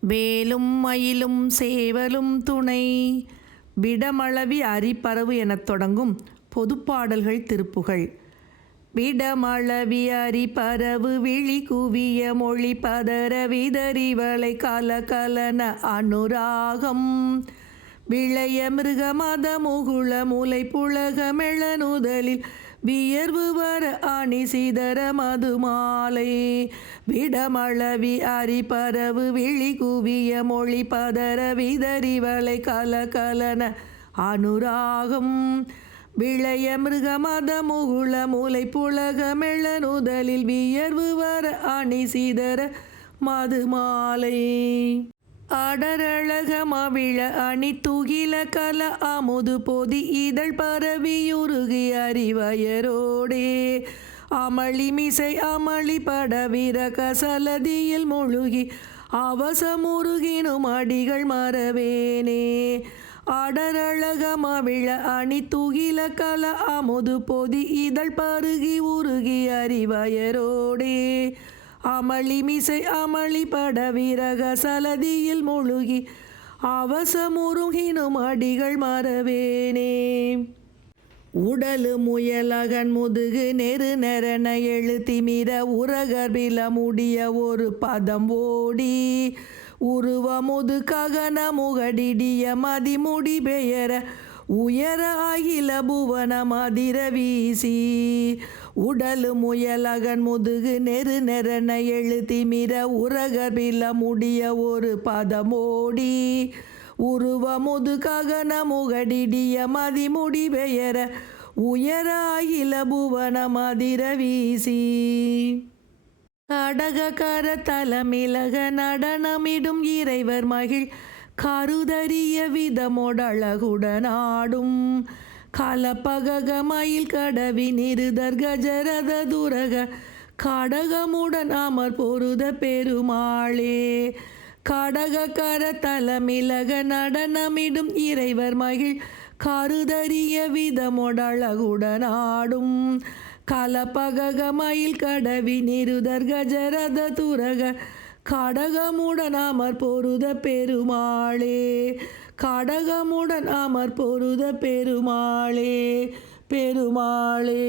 வேலும் மயிலும் சேவலும் துணை. விடமளவி அரிப்பறவு எனத் தொடங்கும் பொதுப்பாடல்கள் திருப்புகள். விடமளவி அரிப்பறவு விழி குவிய மொழி பதற விதறிவளை கல கலன அனுராகம். விளைய மிருகமத முகுள முலை புலக மெளனுதலில் வியர்வு வர அணி சிதற மதுமாலை. விடமளவி அரிபரவு விழி குவிய மொழி பதற விதறிவளை கல கலன அனுராகம். விளைய மிருகமத முகுள மூலை புலக மெளனுதலில் வியர்வு வர அணி சிதற மதுமாலை. அடரழக மவிழ அணி துகில கல அமுது பொதி இதழ் பரவியுருகி அறிவயரோடே. அமளிமிசை அமளி படவிர கசலதியில் முழுகி அவசமுருகினும் அடிகள் மறவேனே. அடரழக மவிழ அணி துகில கல அமுது பொதி இதழ் பருகி உருகி அறிவயரோடே. அமளி மிசை அமளி பட விரக சலதியில் முழுகி அவசமுருகினும் அடிகள் மறவேனே. உடலு முயலகன் முதுகு நெரு நெறன எழுத்திமிர உரகர்பில முடிய ஒரு பதம் ஓடி. உருவமுது ககன முகடிடிய மதிமுடி பெயர உயர அகில புவனம் மதிர வீசி. உடலு முயலகன் முதுகு நெரு நெறன எழுத்திமிர உரகபில முடிய ஒரு பதமோடி. உருவமுது ககன முகடிடிய மதிமுடி பெயர உயர அகில புவன மதிர வீசி. கடககர தலமிலக நடனமிடும் இறைவர் மகிழ் கருதறிய விதமொடழகுடனாடும். கலப்பகக மயில் கடவி நிருதர் கஜரத துரக கடகமுடன் அமர் பொருத பெருமாளே. கடகக்கர தலமிலக நடனமிடும் இறைவர் மகிழ் கருதறிய விதமொடழகுடனாடும். கலப்பகக மயில் கடவி நிருதர் கஜரத துரக கடகமுடன் அமர் பொருத பெருமாளே கடகமுடன் அமர் பொருத பெருமாளே பெருமாளே.